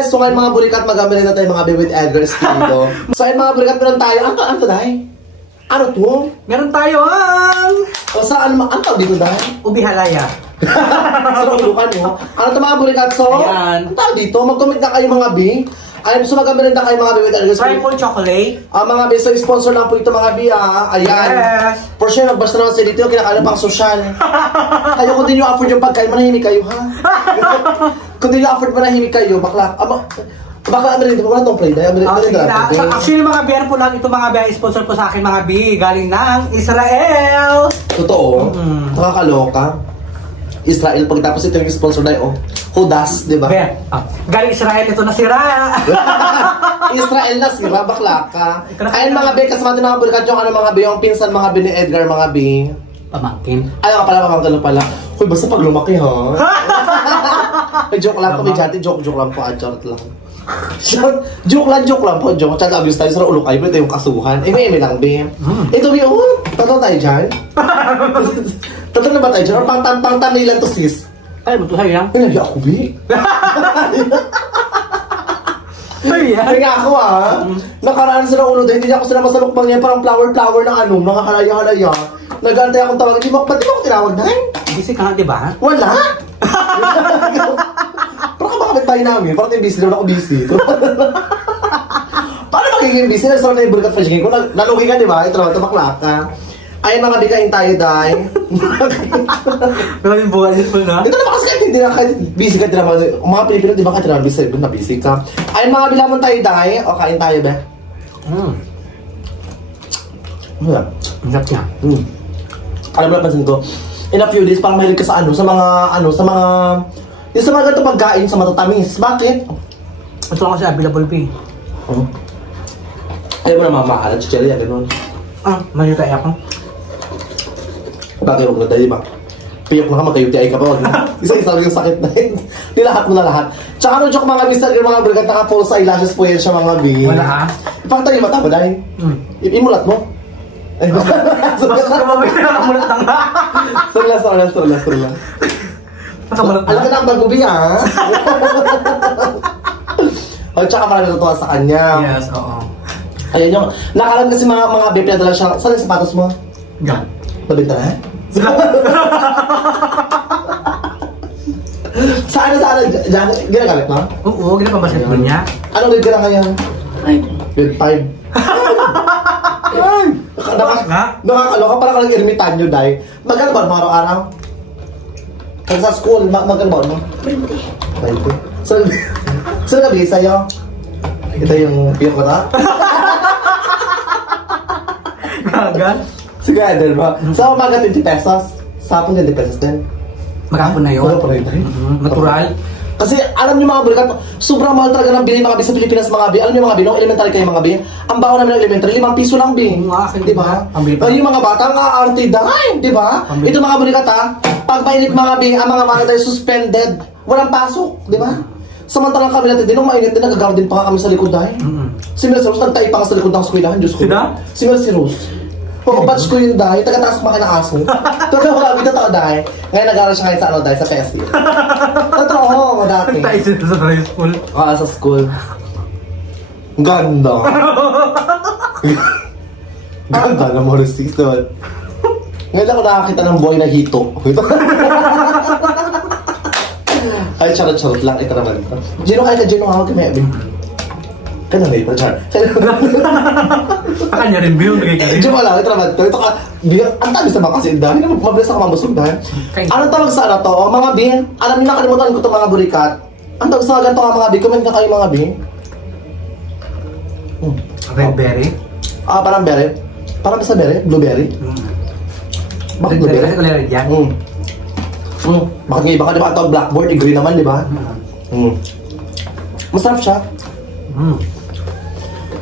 guys, so ngayon mga burikat, mag-aminin na tayo mga baby with Edgar's dito. So ngayon mga burikat, meron tayo. Ano to, Day? Ano to? Meron tayo ang... O saan, ano tawag dito, Day? Ubi halaya. So, ilukan mo. Ano to mga burikat? So, ano tawag dito? Mag-comment na kayo mga bing. So mag-aminin na kayo mga baby with Edgar's. Triple chocolate. Mga bing, so sponsor lang po ito mga bing, ayan. Yes. For sure, nagbasta naman sila dito, kinakala pang social. Kayo kung di nyo afford yung pagkain, manahimik kayo, ha? Kung di nyo afford manahimik kayo, bakla. Bakla ano rin, wala itong play. Actually mga biyan po lang, ito mga biyan, sponsor po sa akin mga bi, galing ng Israel. Totoo, nakakaloka. Israel, pagkatapos ito yung sponsor na yun, Hudas, di ba? Galing Israel, ito na sira. Israel na sira, bakla ka. Ayun mga bi, kasama din mga burikat yung ano mga bi, yung pinsan mga bi ni Edgar mga bi. Pamangkin. Ayaw ka pala, pamangkin pala. Uy, basta pag lumaki ha. Joke lang po, medyo joke lang po, charot lang. Joke lang po, joke. Chat abuse tayo, sa ulo kayo, ito yung kasuhan. May lang, be. Ito, be, tatlo tayo dyan. Tatlo na ba tayo dyan? Or pang-tan nilang to, sis? Ay, ba't sa'yo yan? Ay, ako, be. Ay, nga ako, nakaraan sa ulo dahil hindi ako sila masalukbang niya, parang flower ng ano, mga halaya-halaya. Nag-aantay akong tawag, ba't di mo ako tinawag na? Busy ka nga, di ba? Wala! Parang kapakapit tayo namin, parang tayo busy, naman ako busy. Paano magiging busy? Nagsaroon na yung burikat fresh game ko, nalugi ka, di ba? Ito naman, tabakla ka. Ayun mga bikain tayo, Day. Maraming buwan yun na. Ito naman kasi kahit busy ka, di naman. Mga Pilipino, di ba kahit naman busy ka. Ayun mga bilamon tayo, Day. O, kain tayo, be. Ano? Ang sarap niya. Alam mo napansin ko, in a few days, parang mahilig ka sa mga yung sa mga ganito pagkain, sa matatamis. Bakit? Ito lang kasi available pa. Ayaw mo na mamaalat, chichirya, gano'n. Mayutay ako. Bakit huwag na tayo, ba? Piyak na ka, magka-UTI ka pa, wag na. Isa-isa lang yung sakit na yun. Nilahat mo na lahat. Tsaka ano, joke mga mister, yung mga brigat, naka-false eyelashes po yan siya mga bing. Wala ha? Ipakita yung mata mo, dahil. Imulat mo. Ay, Nakamulat lang ha? Surla. Nakamulat Alam ka na ang bagubi, ha? O, tsaka marami natutuwa sa kanya. Yes, oo. Ayun yung, nakalan kasi mga babe na dala siya. Saan yung sapatos mo? Yan. Nabinta na? Saan? Ginagamit mo? Oo, ginapabasketball niya. Anong grade ka na ngayon? Grade 5. Nakakaloka, parang ka lang ermitanyo, Day. Magkano ba mo araw-araw? Kasi sa school, magkano ba mo? 20. Saan nabigay sa'yo? Ito yung piyok ko na? Gaga? Sige, Edel ba? Sa umaga 20 pesos. Sa hapon 20 pesos din. Maghapon na yun. Natural. Kasi alam niyo mga burikat, sobrang mahal talaga ng bili mga bi sa Pilipinas mga bi. Alam niyo mga bi, nung elementary kayo mga bi, ang baon namin ng elementary, 5 piso lang bi. Di ba? Yung mga bata nga arte dahil, di ba? Ito mga burikat pag mainit mga bi, ang mga bata tayo suspended, walang pasok, di ba? Samantalang kami natin din, nung mainit din, nag-garden pa kami sa likod dahil. Si Mel Rose, nagtayo pa ka sa likod ng eskwelahan, Diyos ko. Si Mel Rose. Batch ko yun dahil, taga-taas pa kayo ng aso. Totoo dahil. Ngayon nag-aaral siya kahit sa ano dahil, sa PSC. Totoo, dati. Nagtayo siya sa high school. Sa school. Ganda. Ganda na mo, Rustic. Ngayon ako nakakita ng boy na hito. Ay, charot lang. Ito naman. Gino kayo ka, Gino hawag ka may abin. Kaya na ito, char. Kanya rin, Bill. Gino lang, ito naman. Ito ka, ang tabi sa mga kasi dahil. Mabilis ako mabusog dahil. Anong tawag sa ano to? Mga bin, alam niyo nakalimutan ko itong mga burikat. Ang tawag sa ganito mga bin, comment ka kayo mga bin. Red berry? Parang berry. Parang sa berry? Blueberry? Bakit blueberry? Kasi kulay red yan. Bakit nga iba ka, di ba? Ito ang blackboard, green naman, di ba? Masarap siya.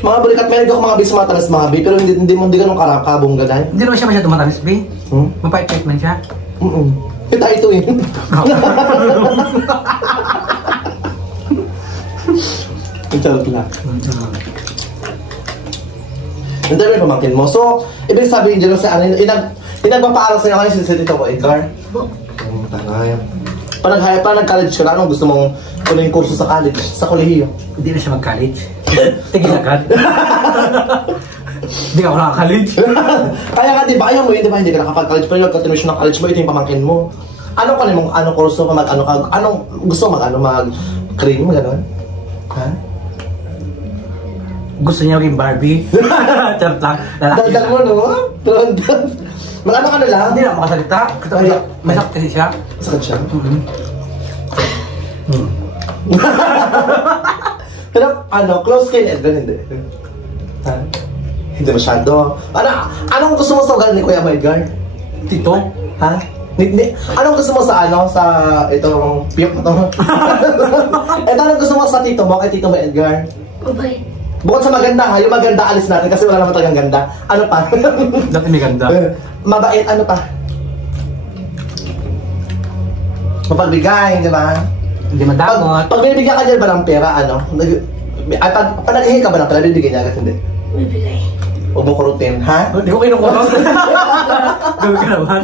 Mga burikat, meron ako mga bis matalas mga bi, pero hindi ganun karakabong ganay. Hindi naman siya masyado matamis, B. Mapait-pait man siya. Kita ito eh. Ang charot lang. Hindi mo yung pamangkin mo. So, ibig sabihin dyan sa ano, inagpapaaral sa'yo kayo sa tito ko, Edgar. Tangay. Pa nag-college ka na, anong gusto mong kunin yung kurso sa college, sa kolehiyo? Hindi na siya mag-college. Tigil agad. Hindi ako naka-college. Kaya nga, di ba? Ayaw mo yun, di ba? Hindi ka nakapag-college. Pero yung continuation ng college mo, ito yung pamangkin mo. Ano ka mong, anong kurso ka, anong gusto mag-cream, gano'n? Ha? Gusto niya maging Barbie. Charot lang. Dagdag mo, no? Mag-ano ka na lang? Hindi na makasalita. Masakit kasi siya. Masakit siya? Pero, close kayo ni Edgar, hindi? Ha? Hindi masyado. Anong gusto mo sa ugali ni Kuya Edgar? Tito? Ha? Anong gusto mo sa itong piyok na to? Anong gusto mo sa tito mo, kay Tito mo Edgar? Bye. Bukod sa maganda ha, yung maganda alis natin kasi wala naman talagang ganda. Ano pa? Dati may ganda. Mabait, ano pa? Mapagbigay, di ba? Hindi madamot. Pag bibigyan ka dyan ba ng pera, pag naghihingi ka ba ng pera, bibigyan niya agad, hindi? Bibigay. Huwag mo kurutin, ha? Hindi ko kinukuros. Gawin ka naman.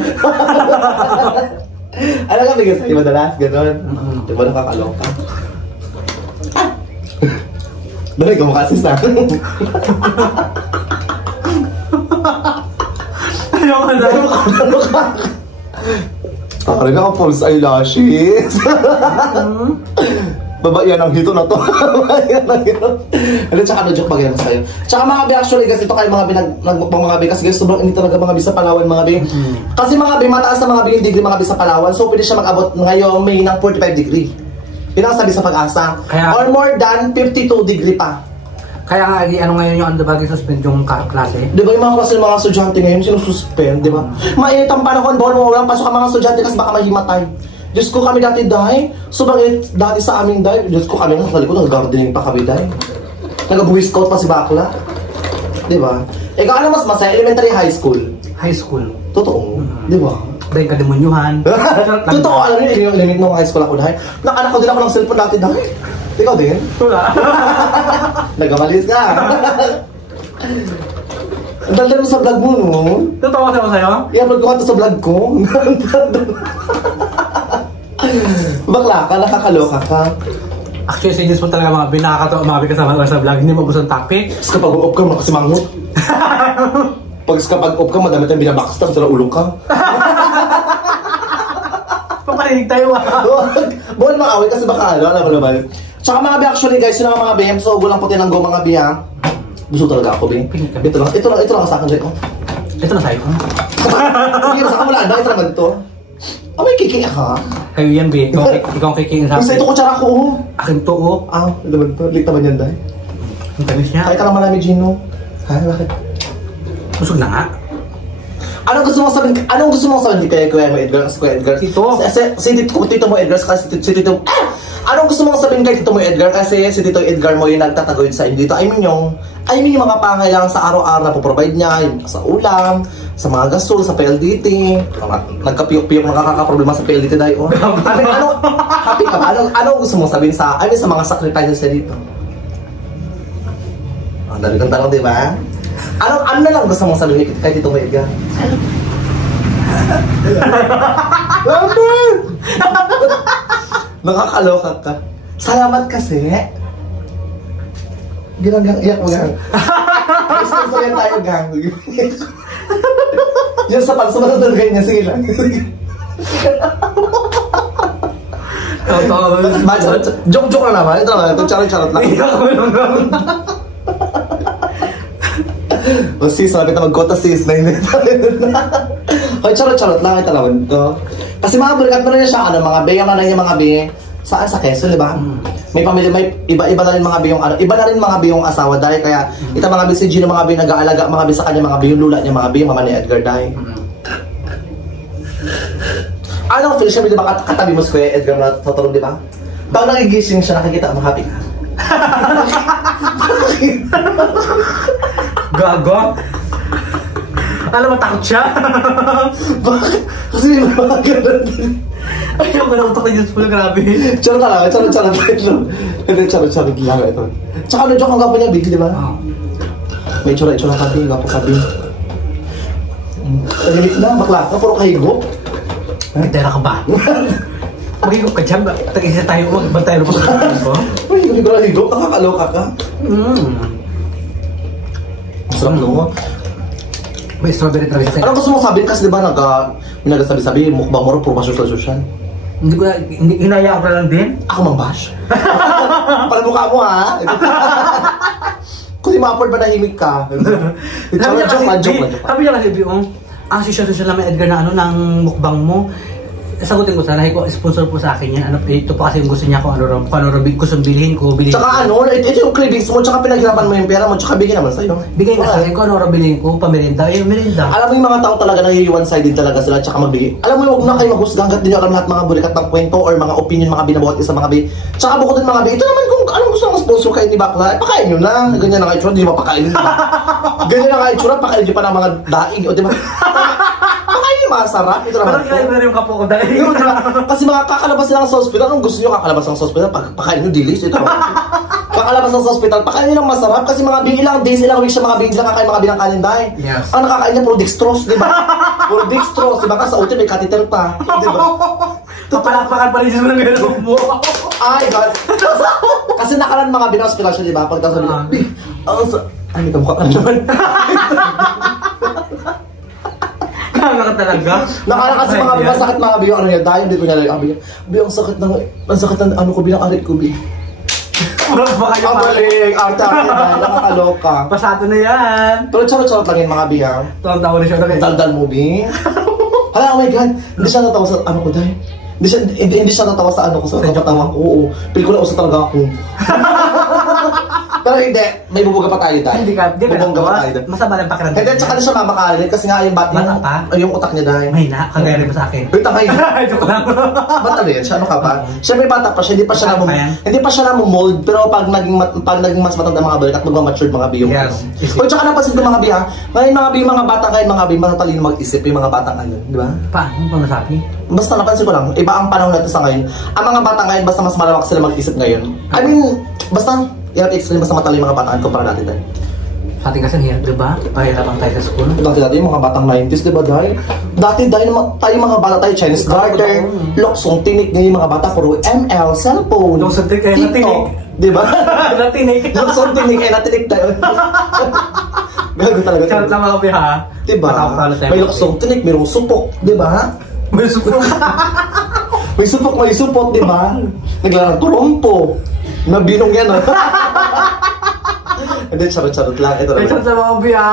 Ano ka bigyan sa'yo madalas? Ganon. Di ba nakakaloka? Dali ka mukha sis na. Ayaw ka na. Ano ka? Kakarin ako false eyelashes. Babayan ang hito na to. Babayan ang hito. Ano, tsaka joke bagay ako sa'yo. Tsaka mga bi, actually guys, ito kayo mga bi, nagmukbang mga bi, kasi guys, sobrang init talaga mga bi sa Palawan mga bi. Kasi mga bi, mataas na mga bi yung degree mga bi sa Palawan, so pwede siya mag-abot ngayong May ng 45 degree. Yun ang sabi sa Pag-asa. Or more than 52 degree pa. Kaya nga, ngayon yung bagay suspend yung klase? Di ba yung mga klase ng mga estudyante ngayon, sinususpend, di ba? Mainit ang panahon, bawal mo walang pasok ang mga estudyante kasi baka mahimatay. Diyos ko, kami dati dahil, sobrang init dati sa aming dahil. Diyos ko, kami nasa likod, nag-gardening pa kami dahil. Nag-buwi scout pa si Bakla. Di ba? Ikaw, ano mas masaya? Elementary, high school? High school. Totoo, di ba? Dahil kademonyuhan. Totoo, alam niyo, yung element ng high school ako dahil. Nakanak ko din ako ng cellphone dati dahil. Ikaw din? Wala. Nagamalis ka. Ang daldal mo sa vlog mo, no? Totoo kasi ako sa'yo? I-upload ko ka to sa vlog ko. Bakla ka, nakakaloka ka. Actually, sa inyo po talaga mga binakakatawa mga kasama sa vlog. Hindi mabusang topic. Tapos kapag up ka, makasimangot. Kapag up ka, madami tayong binabackstab sa ulo ka. Paparinig tayo Bawal makawin kasi baka alam mo naman. Tsaka mga bi, actually guys, yun ang mga BM, so gulang puti ng go mga bi ha. Gusto talaga ako, bi. Ito lang sa akin, Jay. Ito na sa'yo. Hindi na sa akin, wala na. Ito naman ito. May kiki ka. Kayo yan, bi. Ikaw ang kikiin sa Basta akin. ito kutsara ko. Akin to, oh. Ito naman ito. Lik naman yan, Day. Ang tamis niya. Kahit ka lang marami, Gino. Ha? Bakit? Busog na nga. Anong gusto mo sabihin kay Kuya mo Edgar? Kasi Kuya Edgar. Tito. Si Tito mo Edgar, kasi si Tito. Anong gusto mong sabihin kay Tito mo Edgar? Kasi si Tito Edgar mo yung nagtataguyod sa inyo dito. I mean yung mga pangailangan sa araw-araw na po-provide niya, yung sa ulam, sa mga gasol, sa PLDT. Nagkapiyok-piyok, nakakaproblema sa PLDT dahil. Happy ka ba? Anong gusto mong sabihin sa mga sacrifices niya dito? Ang dami kong tanong, di ba? Ano na lang gusto mong sabihin kay Tito mo Edgar? Nakakaloka ka. Salamat kasi. Ginanggang iyak mo gang. Gusto yan tayo gang. Yan sa pagsumunod na ganyan. Sige lang. Joke lang naman. Ito naman. Ito charot-charot lang. O sis, sabi na mag-kota sis. Hoy, charot-charot lang. Ito naman ito. Kasi mga burikat mo rin siya, mga be, yung nanay niya mga be, saan sa Quezon, di ba? May pamilya, may iba na rin mga be yung, iba na rin mga be yung asawa dahil, kaya, ito mga be si Gino, mga be, nag-aalaga, mga be sa kanya, mga be, yung lula niya, mga be, yung mama ni Edgar dahil. Anong feel siya, di ba, katabi mo si Kuya Edgar na tutulong, di ba? Pag nagigising siya, nakikita mo, happy ka. Gago. Alam mo, takot siya. Bakit? Kasi may mga ganun din. Ayaw ka na utok na Diyos po, grabe. Charot ka lang, charot lang. Hindi, charot lang ito. Tsaka joke ang gapo niya, Big, di ba? May tsura ka, Big, gapo ka, Big. Tahimik na, bakla ka, puro kahigo. Gitera ka ba? Magigop ka dyan, tag-isa tayo, magbantay mo ko. Uy, hindi ko nahigop, nakakaloka ka. Masarap, no? May strawberry talaga siya. Ano gusto mong sabihin? Kasi diba nagsabi-sabi, mukbang mo rin, puro masyal-social. Hindi ko na, hinaya ko na lang din. Ako mang bash. Para mukha mo, ha? Kung di ma-afford ba nahimik ka? Joke. Sabi niya kasi, ang social naman Edgar na ng mukbang mo. Sagutin ko sana, sponsor po sa akin yan. Ito pa kasi yung gusto niya kung ano gusto bilhin ko. Tsaka ito yung cravings mo, tsaka pinaghirapan mo yung pera mo, tsaka bigyan naman sa'yo. Bigay ka sa akin kung ano bilhin ko, pamerinda. Merinda. Alam mo yung mga tao talaga nag-one-sided talaga sila, tsaka magbigay. Alam mo, huwag na kayo maghusga hanggat di nyo alam lahat mga bulikat ng kwento or mga opinion, mga binabuhat isa mga Tsaka bukod din mga ito naman kung anong gusto ng sponsor kayo ni Bakla, pakain nyo na. Ganyan na nga itsura, di ba pakain nyo? Ganyan na nga itsura, pakain nyo pa ng mga daing. O di ba? Pakain nyo masarap. Ito naman. Parang kaya yung kapo ko dahil. Kasi mga kakalabas sila sa hospital, anong gusto nyo kakalabas ng hospital? Pakain nyo dilis. Ito naman. Kakalabas ng hospital, pakain nyo ng masarap kasi mga ilang days, ilang weeks siya mga bigla kakain mga bilang kanin dahil. Yes. Ang nakakain niya, puro dextrose, di ba? Puro dextrose, di ba? Kasi sa utin may catheter pa. Di ba? Papalakpakan pa rin siya ng gano'n mo. Ay, God. Kasi nakalan mga binospital siya, di ba? Pag sabi niya, ay, may kamukha ka naman. Nakaka talaga. Nakala kasi mga masakit mga biyo, ano yan, dahil dito niya lang, biyo, ang sakit ng ano ko, bilang arit ko, biyo. Ang galing, arte-arte dahil, nakakaloka. Pasado na yan. Pero charot-charot lang yun mga biyo. Tuwang-tawa na siya. Daldal mo, biyo. Hala, oh my God, hindi siya natawa sa ano ko, dahil. Hindi siya natawa sa ano ko, sa kapatawa ko, oo. Pelikula uso talaga ako. Pero hindi, may bubuga pa tayo dahil. Hindi ka, bubuga pa tayo dahil. Masama lang pakiramdam. Hindi, tsaka na siya mamakalit kasi nga yung yung utak niya dahil. May na, kagaya rin mo sa akin. Uy, takay. Joke lang. Ba't ano yan? Siya ano ka ba? Siyempre bata pa siya, hindi pa siya namumold, pero pag naging mas matanda mga balik at mag-matured mga biyong. Yes. O tsaka napansin ko mga biya, ngayon mga bata ngayon mga biya, matatalino mag-isip yung mga bata ngayon, di ba? Paano pa masabi? Basta napansin ko lang, iba ang panahon natin sa ngayon. Ang mga bata ngayon, basta mas malawak sila mag-isip ngayon. I mean, basta i-explain basta matalino yung mga bata kumpara natin dahil. Sa ating kasi hirap, di ba? Pahirapan tayo sa school. Dati yung mga batang 90s, di ba dahil? Dati tayo mga bata tayo, Chinese garter, loksong tinik ngayon mga bata, puro ML, cellphone, loksong tinik ay natinik. Di ba? Natinik. Loksong tinik ay natinik tayo. Gago talaga. Charot lang mga biha. Di ba? May loksong tinik, mayroong supok, di ba? May supok. may supok, di ba? Naglarang turompo. Nabinong yan, ah. Hindi, charot-charot lang. Ito May charot sa mga biha.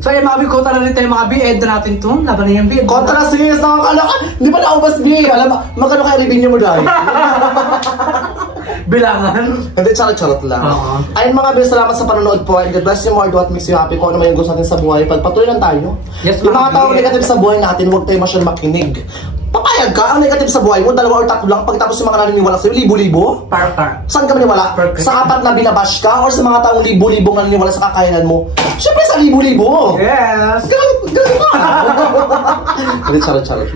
So, yung mga kontra na rin tayo mga bi-ed na natin ito. Laban na yung bi-ed. Kontra, sige, nakakaloka. Di ba naubas, bi? Alam mo, magkano kaya revenue mo dahil? Bilangan. Hindi, charot-charot lang. Ayun mga bi, salamat sa panonood po. And God bless you more. Do what makes you happy. Kung ano man yung gusto natin sa buhay. Pagpatuloy lang tayo. Yes, yung mga tao negative sa buhay natin, huwag tayo masyadong makinig. Papayag ka, ang negative sa buhay mo, 2 or 3 lang. Pagtapos yung mga naniniwala sa'yo, libo-libo. Par. Saan ka maniwala? Sa 4 na binabash ka or sa mga taong libo-libong naniniwala sa kakayanan mo? Siyempre sa libo-libo. Yes. Ganun ka. Hindi, charot-charot.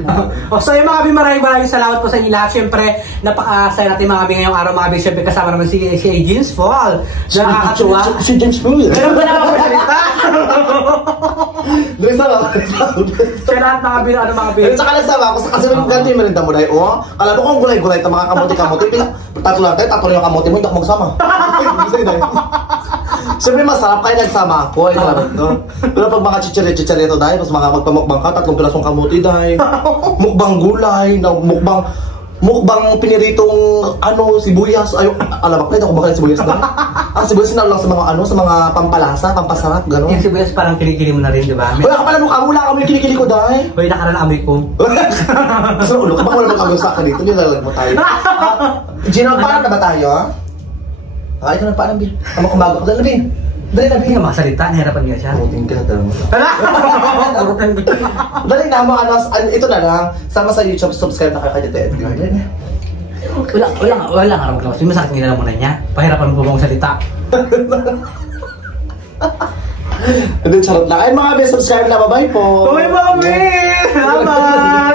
So yung mga bi, maraming salamat po sa inyo lahat. Siyempre, napaka-saya natin mga bi ngayong araw mga bi. Siyempre kasama naman si James Fall. Nakakatuwa. Si James Fall. Ano ba naman magsalita? Doon sa mga. Sa lahat mga bi, ano mga bi. Saka nasama ako kasi may ganito yung merinda mo dahil, kala mo kung gulay-gulay ito mga kamote-kamote, tatlo lang tayo, tatlo yung kamote mo, hindi ako magsama. Siyempre masarap kayo nagsama ako, pero pag mga chichiri-chichiri ito dahil, mas mga magpamukbang ka, 3 pirasong kamote dahil, mukbang gulay, mukbang piniritong sibuyas. Ay, alam ko, hindi ako kumakain sibuyas na. Ang sibuyas na lang sa mga sa mga pampalasa, pampasarap, gano'n. Yung sibuyas parang kilikili mo na rin, di ba? Uy, ako pala mukha, wala kami kilikili ko dahil. Uy, nakaraan amoy ko. Gusto ulo, kapag wala magkagawa sa akin dito, nilalag mo tayo. Gino, paano na ba tayo? Ikaw na paano, Bin? Tama kumago ko. Dali, Bin. Dali na, Bin. Hindi ka masalita, nahirapan niya siya. Muting ka na talaga mo. Urutan ko. Dali na, ito na lang. Sama sa YouTube, subscribe na kayo kay Edgar. Dali na. Wala nga rin kasi masakit nila muna niya. Pahirapan mo bang salita. Hindi, charot lang. Ay mga best, subscribe na. Bye-bye po. Bye-bye, Salamat!